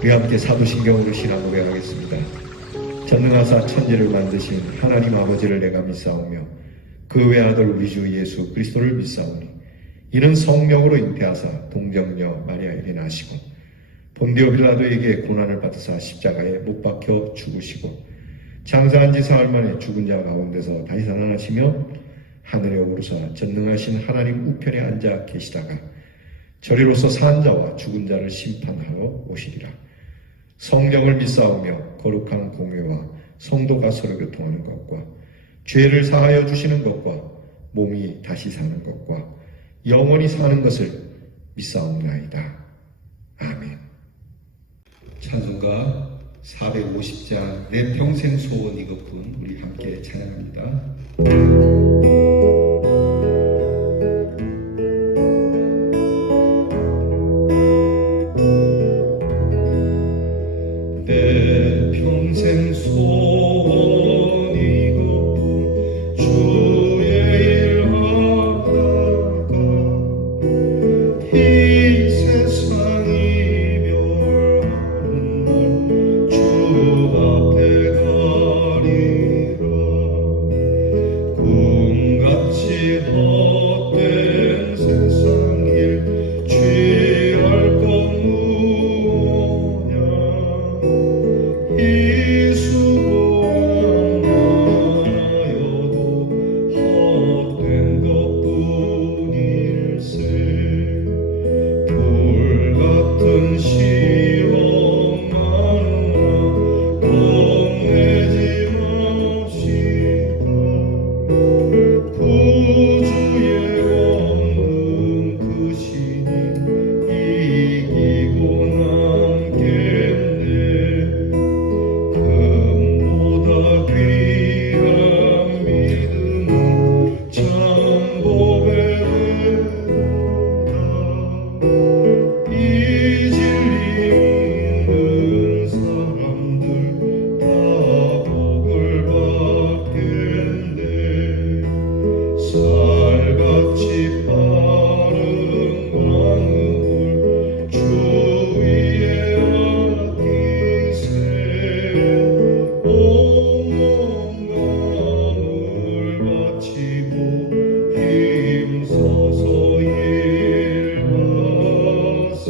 우리 함께 사도신경으로 신앙 고백하겠습니다. 전능하사 천지를 만드신 하나님 아버지를 내가 믿사오며 그 외아들 우리 주 예수 그리스도를 믿사오니 이는 성령으로 잉태하사 동정녀 마리아에게 나시고 본디오 빌라도에게 고난을 받으사 십자가에 못 박혀 죽으시고 장사한 지 사흘 만에 죽은 자 가운데서 다시 살아나시며 하늘에 오르사 전능하신 하나님 우편에 앉아 계시다가 저리로서 산 자와 죽은 자를 심판하러 오시리라. 성령을 믿사오며 거룩한 공회와 성도가 서로 교통하는 것과 죄를 사하여 주시는 것과 몸이 다시 사는 것과 영원히 사는 것을 믿사옵나이다. 아멘. 찬송가 450장 내 평생 소원 이것뿐 우리 함께 찬양합니다. 내 평생 소원 이것뿐 주의 일 하다가 이 세상 이별하는 날 주 앞에 가리라. 꿈같이 헛된 세상 일 취할 것 무엇냐. 이 수고만 하여도 헛된 것뿐일세. 불같은 시험 많으나 겁내지 맙시다. 구주의 없는 그 신이 이기고 남겠네. 금보다 귀한 믿음은 참 보배로다. 이 진리 믿는 사람들 다 복을 받겠네. 쌀같이 빠른 광을 주 위에 아끼세. 온몸 감을 바치고 힘써서 일하세.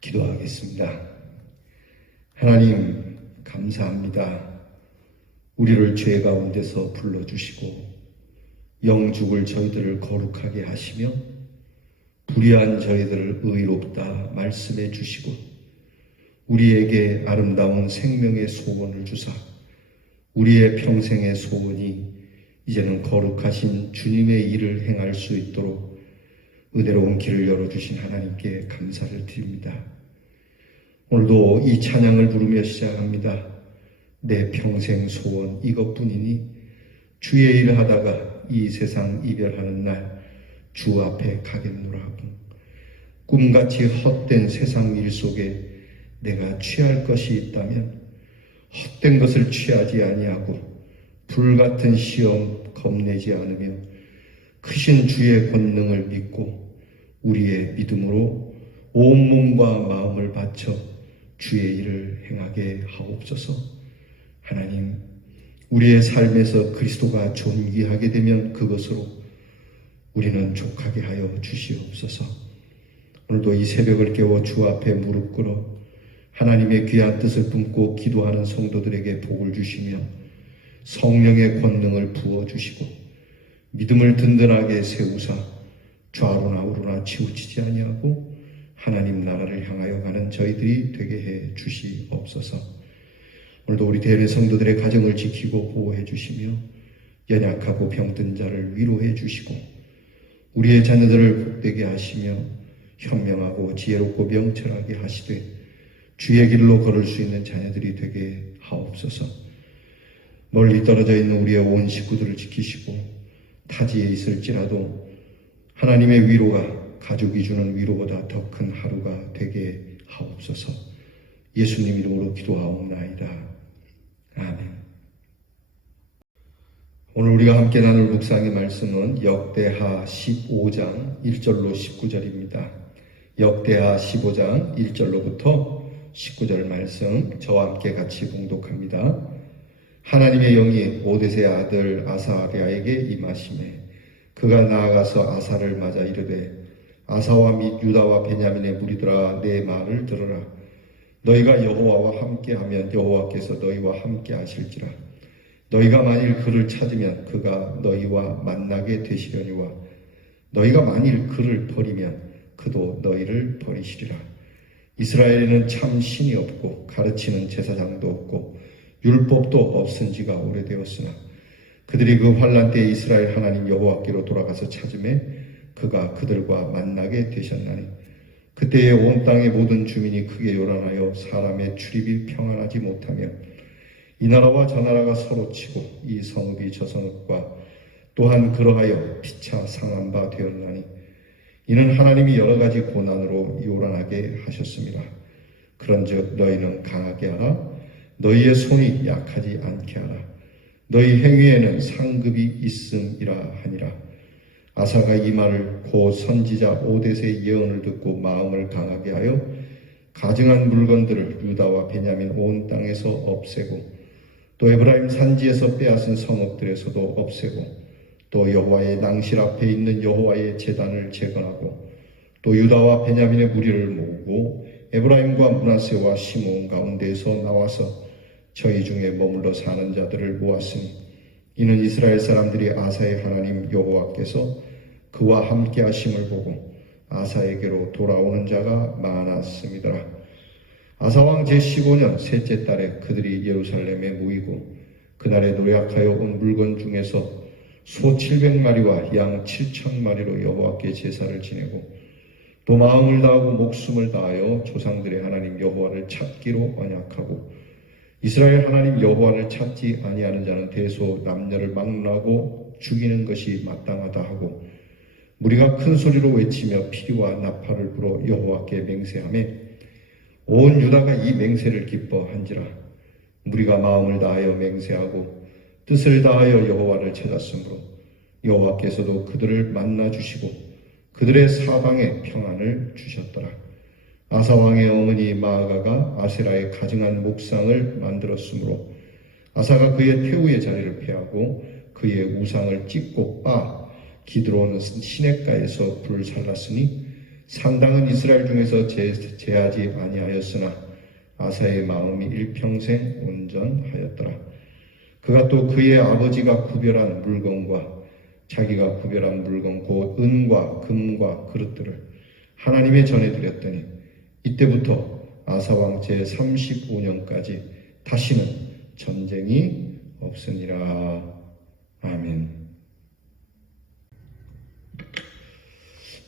기도하겠습니다. 하나님 감사합니다. 우리를 죄 가운데서 불러주시고 영죽을 저희들을 거룩하게 하시며 불의한 저희들을 의롭다 말씀해 주시고 우리에게 아름다운 생명의 소원을 주사 우리의 평생의 소원이 이제는 거룩하신 주님의 일을 행할 수 있도록 은혜로운 길을 열어주신 하나님께 감사를 드립니다. 오늘도 이 찬양을 부르며 시작합니다. 내 평생 소원 이것뿐이니 주의 일을 하다가 이 세상 이별하는 날 주 앞에 가겠노라 하고 꿈같이 헛된 세상 일 속에 내가 취할 것이 있다면 헛된 것을 취하지 아니하고 불같은 시험 겁내지 않으며 크신 주의 권능을 믿고 우리의 믿음으로 온 몸과 마음을 바쳐 주의 일을 행하게 하옵소서. 하나님, 우리의 삶에서 그리스도가 존귀하게 되면 그것으로 우리는 족하게 하여 주시옵소서. 오늘도 이 새벽을 깨워 주 앞에 무릎 꿇어 하나님의 귀한 뜻을 품고 기도하는 성도들에게 복을 주시며 성령의 권능을 부어주시고 믿음을 든든하게 세우사 좌로나 우로나 치우치지 아니하고 하나님 나라를 향하여 가는 저희들이 되게 해 주시옵소서. 오늘도 우리 대회 성도들의 가정을 지키고 보호해 주시며 연약하고 병든 자를 위로해 주시고 우리의 자녀들을 복되게 하시며 현명하고 지혜롭고 명철하게 하시되 주의 길로 걸을 수 있는 자녀들이 되게 하옵소서. 멀리 떨어져 있는 우리의 온 식구들을 지키시고 타지에 있을지라도 하나님의 위로가 가족이 주는 위로보다 더 큰 하루가 되게 하옵소서. 예수님 이름으로 기도하옵나이다. 아멘. 오늘 우리가 함께 나눌 묵상의 말씀은 역대하 15장 1절로 19절입니다. 역대하 15장 1절로부터 19절 말씀 저와 함께 같이 봉독합니다. 하나님의 영이 오뎃의 아들 아사랴에게 임하시매 그가 나아가서 아사를 맞아 이르되 아사와 및 유다와 베냐민의 무리들아 내 말을 들으라. 너희가 여호와와 함께하면 여호와께서 너희와 함께 하실지라. 너희가 만일 그를 찾으면 그가 너희와 만나게 되시려니와 너희가 만일 그를 버리면 그도 너희를 버리시리라. 이스라엘에는 참 신이 없고 가르치는 제사장도 없고 율법도 없은 지가 오래되었으나 그들이 그 환난 때에 이스라엘 하나님 여호와께로 돌아가서 찾음에 그가 그들과 만나게 되셨나니 그때에 온 땅의 모든 주민이 크게 요란하여 사람의 출입이 평안하지 못하며 이 나라와 저 나라가 서로 치고 이 성읍이 저 성읍과 또한 그러하여 피차 상한 바 되었나니 이는 하나님이 여러 가지 고난으로 요란하게 하셨습니다. 그런즉 너희는 강하게 하라. 너희의 손이 약하지 않게 하라. 너희 행위에는 상급이 있음이라 하니라. 아사가 이 말을 곧 선지자 오뎃의 예언을 듣고 마음을 강하게 하여 가증한 물건들을 유다와 베냐민 온 땅에서 없애고 또 에브라임 산지에서 빼앗은 성읍들에서도 없애고 또 여호와의 낭실 앞에 있는 여호와의 제단을 재건하고 또 유다와 베냐민의 무리를 모으고 에브라임과 므낫세와 시므온 가운데에서 나와서 저희 중에 머물러 사는 자들을 모았으니 이는 이스라엘 사람들이 아사의 하나님 여호와께서 그와 함께 하심을 보고 아사에게로 돌아오는 자가 많았음이더라. 아사왕 제15년 셋째 달에 그들이 예루살렘에 모이고 그날에 노력하여 온 물건 중에서 소 700마리와 양 7,000마리로 여호와께 제사를 지내고 또 마음을 다하고 목숨을 다하여 조상들의 하나님 여호와를 찾기로 언약하고 이스라엘 하나님 여호와를 찾지 아니하는 자는 대소 남녀를 막론하고 죽이는 것이 마땅하다 하고 무리가 큰 소리로 외치며 피리와 나팔을 불어 여호와께 맹세하매 온 유다가 이 맹세를 기뻐한지라. 무리가 마음을 다하여 맹세하고 뜻을 다하여 여호와를 찾았으므로 여호와께서도 그들을 만나 주시고 그들의 사방에 평안을 주셨더라. 아사 왕의 어머니 마아가가 아세라의 가증한 목상을 만들었으므로 아사가 그의 태우의 자리를 폐하고 그의 우상을 찢고 빠 기드론 시냇가에서 불살랐으니 상당은 이스라엘 중에서 제하지 아니하였으나 아사의 마음이 일평생 온전하였더라. 그가 또 그의 아버지가 구별한 물건과 자기가 구별한 물건 곧 은과 금과 그릇들을 하나님의 전에 드렸더니 이때부터 아사왕 제35년까지 다시는 전쟁이 없으니라. 아멘.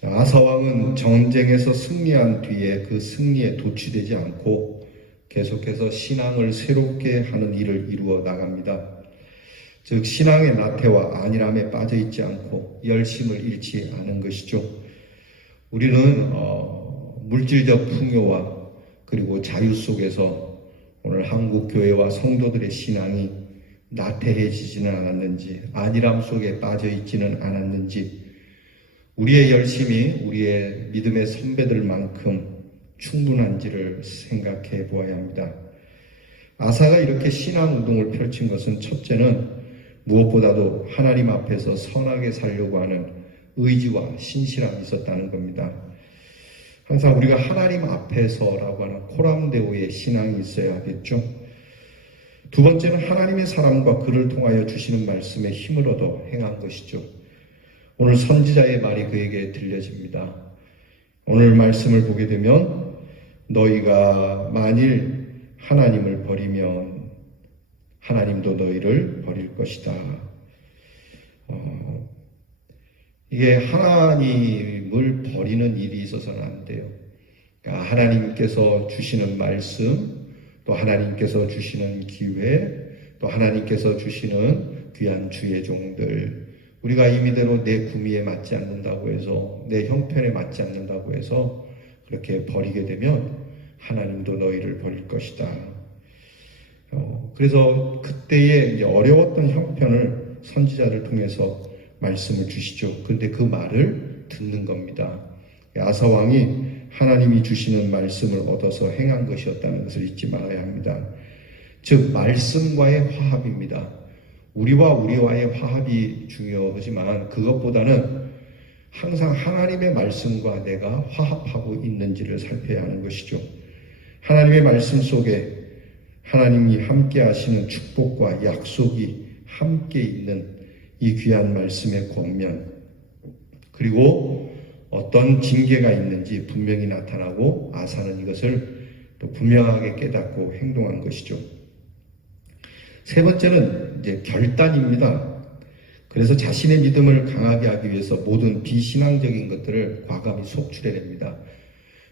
아사왕은 전쟁에서 승리한 뒤에 그 승리에 도취되지 않고 계속해서 신앙을 새롭게 하는 일을 이루어 나갑니다. 즉 신앙의 나태와 안일함에 빠져 있지 않고 열심을 잃지 않은 것이죠. 우리는 물질적 풍요와 그리고 자유 속에서 오늘 한국 교회와 성도들의 신앙이 나태해지지는 않았는지 안일함 속에 빠져 있지는 않았는지 우리의 열심이 우리의 믿음의 선배들만큼 충분한지를 생각해 보아야 합니다. 아사가 이렇게 신앙 운동을 펼친 것은 첫째는 무엇보다도 하나님 앞에서 선하게 살려고 하는 의지와 신실함이 있었다는 겁니다. 항상 우리가 하나님 앞에서라고 하는 코람데오의 신앙이 있어야겠죠. 두 번째는 하나님의 사람과 그를 통하여 주시는 말씀에 힘을 얻어 행한 것이죠. 오늘 선지자의 말이 그에게 들려집니다. 오늘 말씀을 보게 되면 너희가 만일 하나님을 버리면 하나님도 너희를 버릴 것이다. 이게 하나님을 버리는 일이 있어서는 안 돼요. 그러니까 하나님께서 주시는 말씀, 또 하나님께서 주시는 기회, 또 하나님께서 주시는 귀한 주의 종들, 우리가 임의대로 내 구미에 맞지 않는다고 해서 내 형편에 맞지 않는다고 해서 그렇게 버리게 되면 하나님도 너희를 버릴 것이다. 그래서 그때의 이제 어려웠던 형편을 선지자를 통해서 말씀을 주시죠. 그런데 그 말을 듣는 겁니다. 아사 왕이 하나님이 주시는 말씀을 얻어서 행한 것이었다는 것을 잊지 말아야 합니다. 즉 말씀과의 화합입니다. 우리와의 화합이 중요하지만 그것보다는 항상 하나님의 말씀과 내가 화합하고 있는지를 살펴야 하는 것이죠. 하나님의 말씀 속에 하나님이 함께 하시는 축복과 약속이 함께 있는 이 귀한 말씀의 권면, 그리고 어떤 징계가 있는지 분명히 나타나고 아사는 이것을 또 분명하게 깨닫고 행동한 것이죠. 세 번째는 이제 결단입니다. 그래서 자신의 믿음을 강하게 하기 위해서 모든 비신앙적인 것들을 과감히 속출해냅니다.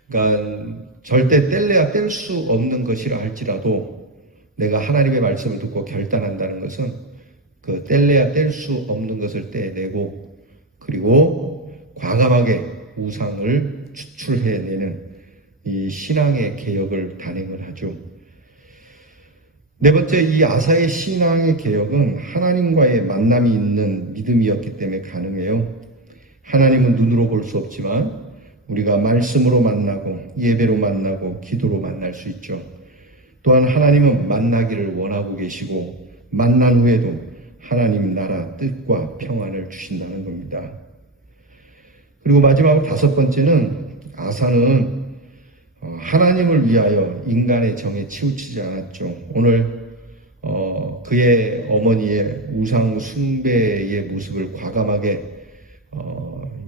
그러니까 절대 뗄래야 뗄 수 없는 것이라 할지라도 내가 하나님의 말씀을 듣고 결단한다는 것은 그 뗄래야 뗄 수 없는 것을 떼내고 그리고 과감하게 우상을 추출해내는 이 신앙의 개혁을 단행을 하죠. 네 번째, 이 아사의 신앙의 개혁은 하나님과의 만남이 있는 믿음이었기 때문에 가능해요. 하나님은 눈으로 볼 수 없지만 우리가 말씀으로 만나고 예배로 만나고 기도로 만날 수 있죠. 또한 하나님은 만나기를 원하고 계시고 만난 후에도 하나님 나라 뜻과 평안을 주신다는 겁니다. 그리고 마지막으로 다섯 번째는 아사는 하나님을 위하여 인간의 정에 치우치지 않았죠. 오늘 그의 어머니의 우상 숭배의 모습을 과감하게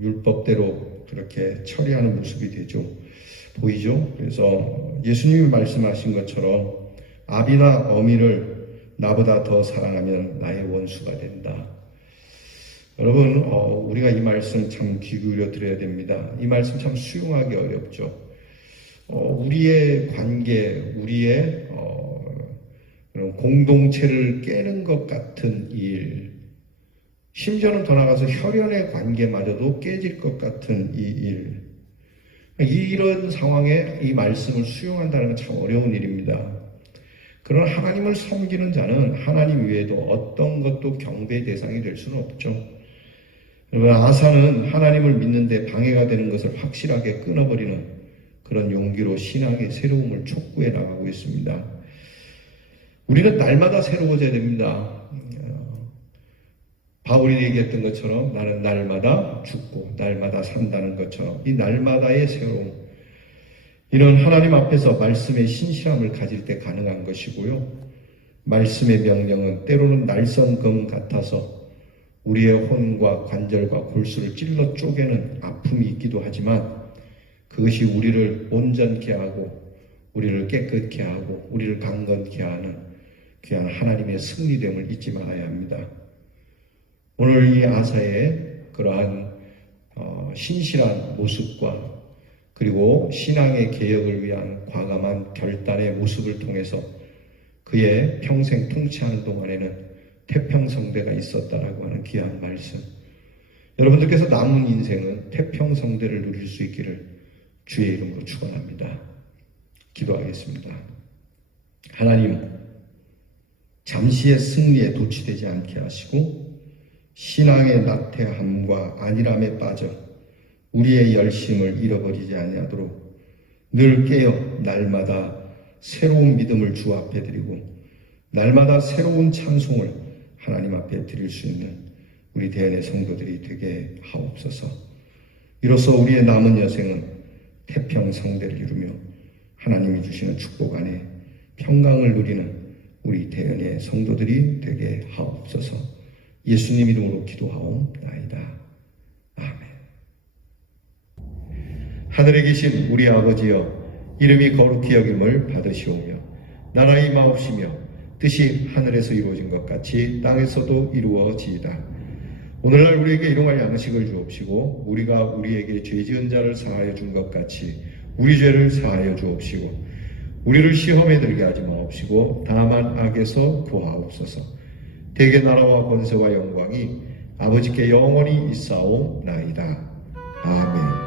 율법대로 그렇게 처리하는 모습이 되죠. 보이죠? 그래서 예수님이 말씀하신 것처럼 아비나 어미를 나보다 더 사랑하면 나의 원수가 된다. 여러분, 우리가 이 말씀 참 귀 기울여 드려야 됩니다. 이 말씀 참 수용하기 어렵죠. 우리의 관계, 우리의 공동체를 깨는 것 같은 일, 심지어는 더 나아가서 혈연의 관계마저도 깨질 것 같은 이 일, 이런 상황에 이 말씀을 수용한다는 건 참 어려운 일입니다. 그러나 하나님을 섬기는 자는 하나님 외에도 어떤 것도 경배 대상이 될 수는 없죠. 여러분, 아사는 하나님을 믿는데 방해가 되는 것을 확실하게 끊어버리는 그런 용기로 신앙의 새로움을 촉구해 나가고 있습니다. 우리는 날마다 새로워져야 됩니다. 바울이 얘기했던 것처럼 나는 날마다 죽고 날마다 산다는 것처럼 이 날마다의 새로움, 이는 하나님 앞에서 말씀의 신실함을 가질 때 가능한 것이고요. 말씀의 명령은 때로는 날성금 같아서 우리의 혼과 관절과 골수를 찔러 쪼개는 아픔이 있기도 하지만 그것이 우리를 온전케 하고 우리를 깨끗게 하고 우리를 강건케 하는 귀한 하나님의 승리됨을 잊지 말아야 합니다. 오늘 이 아사의 그러한 신실한 모습과 그리고 신앙의 개혁을 위한 과감한 결단의 모습을 통해서 그의 평생 통치하는 동안에는 태평성대가 있었다라고 하는 귀한 말씀, 여러분들께서 남은 인생은 태평성대를 누릴 수 있기를 주의 이름으로 축원합니다. 기도하겠습니다. 하나님, 잠시의 승리에 도취되지 않게 하시고 신앙의 나태함과 안일함에 빠져 우리의 열심을 잃어버리지 아니하도록 늘 깨어 날마다 새로운 믿음을 주 앞에 드리고 날마다 새로운 찬송을 하나님 앞에 드릴 수 있는 우리 대안의 성도들이 되게 하옵소서. 이로써 우리의 남은 여생은 태평성대를 이루며 하나님이 주시는 축복 안에 평강을 누리는 우리 대안의 성도들이 되게 하옵소서. 예수님 이름으로 기도하옵나이다. 아멘. 하늘에 계신 우리 아버지여, 이름이 거룩히 여김을 받으시오며 나라가 임하옵시며 뜻이 하늘에서 이루어진 것 같이 땅에서도 이루어지이다. 오늘날 우리에게 일용할 양식을 주옵시고 우리가 우리에게 죄 지은 자를 사하여 준 것 같이 우리 죄를 사하여 주옵시고 우리를 시험에 들게 하지 마옵시고 다만 악에서 구하옵소서. 대개 나라와 권세와 영광이 아버지께 영원히 있사옵나이다. 아멘.